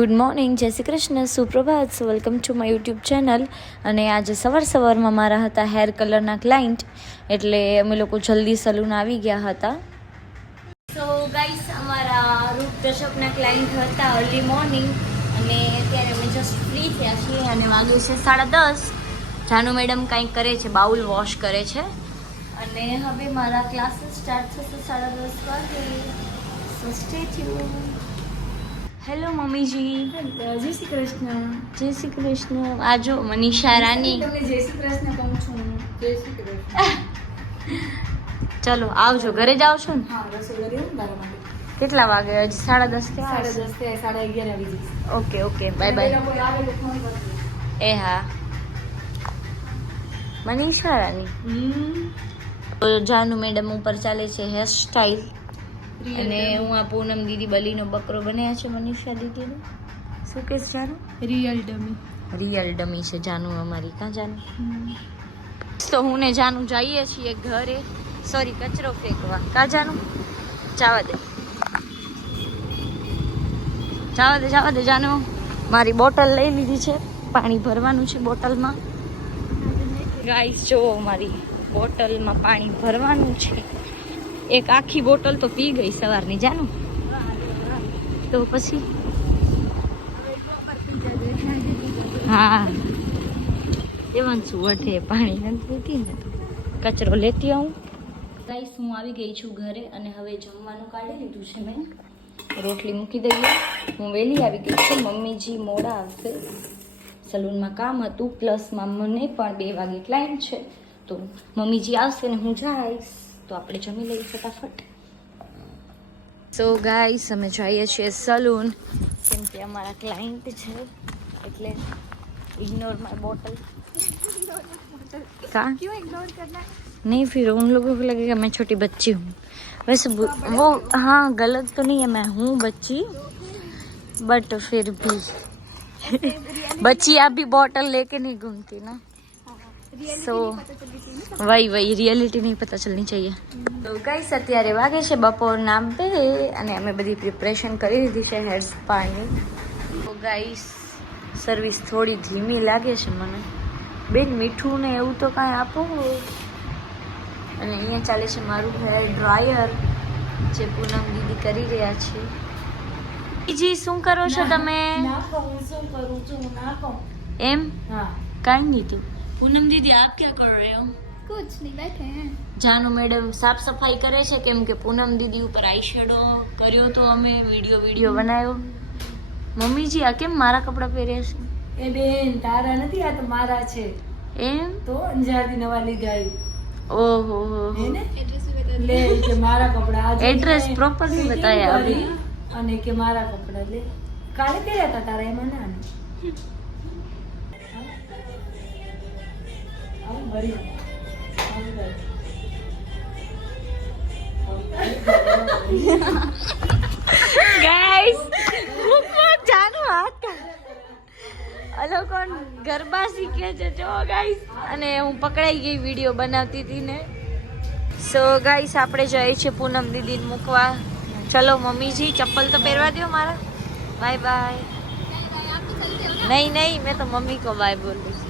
Good morning જય Shri Krishna, સુપ્રભાત welcome to my YouTube channel અને આજે સવાર સવારમાં મારા હતા હેર કલરના ક્લાયન્ટ એટલે અમે લોકો જલ્દી સલૂન આવી ગયા હતા. સો ગાઈસ અમારા રૂપ દશકના ક્લાયન્ટ હતા અર્લી મોર્નિંગ અને અત્યારે અમે જસ્ટ ફ્રી થયા છીએ અને વાગ્યું છે સાડા દસ. જાનુ મેડમ કંઈક કરે છે, બાઉલ વોશ કરે છે. અને હવે મારા ક્લાસીસ સ્ટાર્ટ થશે સાડા દસ વાગે. સો સ્ટે હેલો મમ્મીજી. જય શ્રી કૃષ્ણ. જય શ્રી કૃષ્ણ. આજો મનીષા રાની. તમને જય શ્રી કૃષ્ણ કહું છું જય શ્રી કૃષ્ણ. ચલો આવજો. ઘરે જાવ છો ને? હા રસોઈ કરી હું તારા માટે. કેટલા વાગે? હજી સાડા દસ કેવા સાડા દસથી સાડા અગિયાર આવી જઈશ. Okay okay. Bye bye. એ હા. મનીષા રાની. તો જાનુ મેડમ ઉપર ચાલે છે હેર સ્ટાઈલ અને હું આ પૂનમ દીદી બલીનો બકરો બન્યા છે મનીષા દીદીનો. શું કે જાનુ? રિયલ ડમી રિયલ ડમી છે જાનુ અમારી. કાં જાનુ? તો હું ને જાનુ જઈએ છીએ ઘરે. સોરી કચરો ફેંકવા. કાં જાનુ? જવા દે. જવા દે જવા દે જાનુ. મારી બોટલ લઈ લીધી છે. પાણી ભરવાનું છે બોટલમાં. ગાઈસ જુઓ મારી બોટલમાં પાણી ભરવાનું છે. એક આખી બોટલ તો પી ગઈ સવારની, જાનું? તો પછી? હા. એવાનું શું વઠે પાણી નથી ને કચરો લેતી આવું? ગાઈસ, હું આવી ગઈ છું ઘરે અને હવે જમવાનું કાઢી લીધું છે મેં. રોટલી મૂકી દઈએ. હું વહેલી આવી ગઈ છું. મમ્મીજી મોડા આવશે. સલૂનમાં કામ હતું. પ્લસમાં મને પણ બે વાગે ક્લાઇન્ટ છે. તો મમ્મીજી આવશે ને હું જઈશ. તો આપણે જમી લઈએ ફટાફટ સો ગાઈસ અમે જઈએ છીએ સલૂન કેમ કે અમારા ક્લાયન્ટ છે એટલે इग्नोर माय बॉटल कहाँ क्यों इग्नोर करना नहीं फिर उन लोगों को लगेगा मैं छोटी बच्ची हूँ वैसे बु- वो हाँ गलत तो नहीं है मैं हूँ बच्ची बट फिर भी बच्ची आप भी बॉटल लेके नहीं घूमती ना સો વહી વહી રિયલિટી નહીં પતા ચલની ચાહીએ તો ગાઈસ અત્યારે વાગે છે બપોરના બે અને અમે બધી પ્રિપરેશન કરી દીધી છે હેર સ્પાની તો ગાઈસ સર્વિસ થોડી ધીમી લાગે છે મને. બેન મીઠું ને એવું તો કાંઈ આપો. અને અહીંયા ચાલે છે મારું હેર ડ્રાયર જે પૂનમ દીદી કરી રહ્યા છે. બીજી શું કરો છો તમે? એમ? હા. કાંઈ નહીં તું પૂનમ દીદી આપ ક્યાં કર રહે હો कुछ नहीं बैठे हैं જાનુ મેડમ સાફ સફાઈ કરે છે કેમ કે પૂનમ દીદી ઉપર આઈ શેડો કર્યો તો અમે વિડીયો વિડીયો બનાવ્યો મમ્મીજી આ કેમ મારા કપડાં પહેર્યા છે એ બેન તારા નથી આ તો મારા છે એમ તો અંજારથી નવા લીધા એ. ઓહો હે ને લે કે મારા કપડા આજે એડ્રેસ મેં પ્રોપરલી fitting બતાયા કરી અભી અને કે મારા કપડા લે કાલે પહેર્યા હતા તારા એમાં ના ને ગાઈસ હાથ અલો કોણ ગરબા શીખે છે. જો ગાઈસ અને હું પકડાઈ ગઈ વીડિયો બનાવતી હતી ને. સો ગાઈસ આપણે જઈએ છીએ પૂનમ દીદીને મૂકવા. ચલો મમ્મીજી, ચપ્પલ તો પહેરવા દો મારા. બાય બાય નહીં નહીં, મેં તો મમ્મી કો બાય બોલું.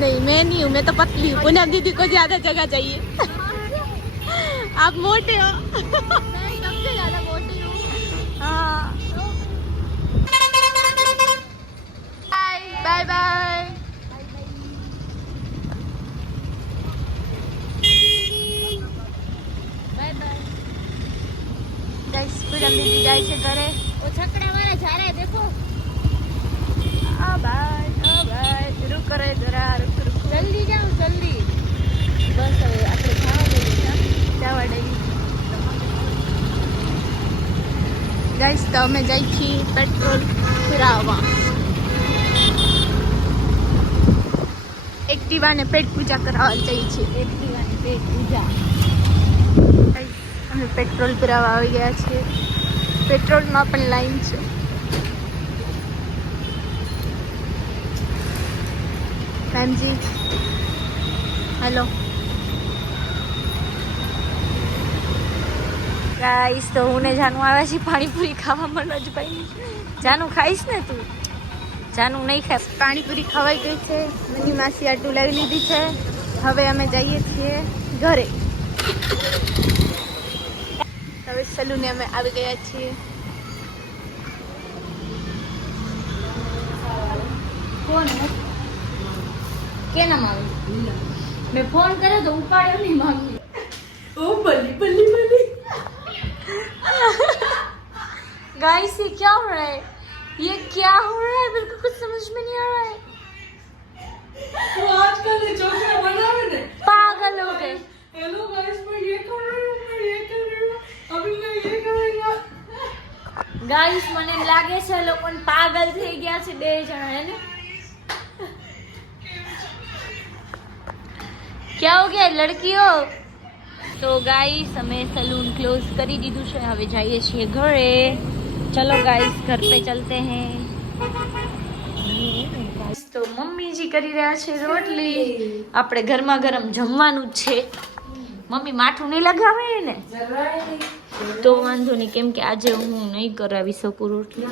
नहीं मैं नहीं हूँ मैं तो पतली हूँ। पूनम दीदी को ज़्यादा जगह चाहिए। आप मोटे हो। बाय बाय दीदी जाए करे वो छकड़ा वाला जा रहा है देखो। हाँ, बाय ભાઈ શરૂ કરે જરા જલ્દી જાઉં જલ્દી. બસ હવે આપણે જવા દઈએ. જવા ગાઈસ તો અમે જઈ છીએ પેટ્રોલ ફેરાવવા એક્ટિવાને પેટ પૂજા કરાવવા જઈ છીએ. એક્ટિવાને પેટ પૂજા. અમે પેટ્રોલ ભરાવા આવી ગયા છીએ. પેટ્રોલમાં પણ લાઈન છે. મેમજી હેલો ગાઈસ તો હું ને જાનું આવ્યા છે પાણીપુરી ખાવા મનોજભાઈ. જાનું ખાઈશ ને તું? જાનું નહીં ખાય. પાણીપુરી ખવાઈ ગઈ છે. મની માસી આટું લઈ લીધી છે. હવે અમે જઈએ છીએ ઘરે. હવે સલૂને અમે આવી ગયા છીએ. કોણ? કેના મામી મેં ફોન કર્યો તો ઉપાડ્યો નહીં મામી ओ बल्ली बल्ली बल्ली गाइस ये क्या हो रहा है ये क्या हो रहा है मेरे को कुछ समझ में नहीं आ रहा है तो आजकल ये छोकरा बना है ना पागल हो गए हेलो गाइस मैं ये कर रही हूँ मैं ये कर रही हूँ अभी मैं ये करूँगा ગાઈસ મને એમ લાગે છે એ લોકો પાગલ થઈ ગયા છે બે જણા હે ને क्या हो गया लड़कियों તો ગાઈસ અમે સલૂન ક્લોઝ કરી દીધું છે હવે જઈએ છીએ ઘરે ચલો ગાઈસ ઘર પે ચલતે हैं તો મમ્મીજી કરી રહ્યા છે રોટલી આપણે ગરમા ગરમ જમવાનું જ છે મમ્મી માઠું નહીં લગાવે ને તો વાંધો નહીં કેમ કે આજે હું નહીં કરાવી શકું રોટલી